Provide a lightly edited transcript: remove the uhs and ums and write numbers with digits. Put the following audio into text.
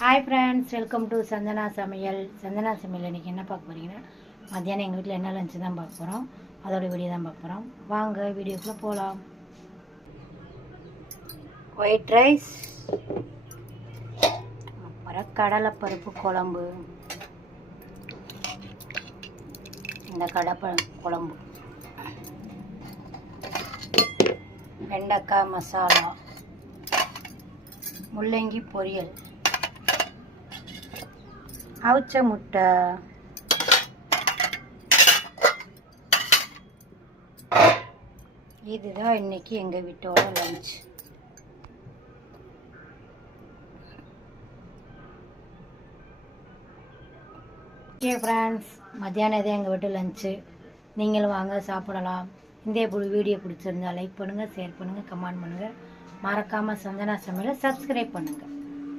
Hi friends, welcome to Chandana Samayal. Chandana சமையல் இன்றைக்கி என்ன பார்க்க போகிறீங்கன்னா, மத்தியானம் எங்கள் வீட்டில் என்ன லஞ்சு தான் பார்க்க போகிறோம். அதோட வீடியோ தான் பார்க்க போகிறோம். வாங்க வீடியோக்குள்ளே போகலாம். ஒயிட் ரைஸ், அப்புறம் கடலைப்பருப்பு குழம்பு. இந்த கடலைப்பருப்பு குழம்பு, வெண்டைக்காய் மசாலா, முள்ளங்கி பொரியல், அவிச்ச முட்டை, இதுதான் இன்னைக்கு எங்கள் வீட்டோட லஞ்ச். ஓகே ஃப்ரெண்ட்ஸ், மத்தியானம் இதே எங்கள் வீட்டு லஞ்சு. நீங்களும் வாங்க சாப்பிடலாம். இந்த வீடியோ பிடிச்சிருந்தா லைக் பண்ணுங்கள், ஷேர் பண்ணுங்கள், கமெண்ட் பண்ணுங்கள். மறக்காமல் சந்தனா சமையலை சப்ஸ்கிரைப் பண்ணுங்கள்.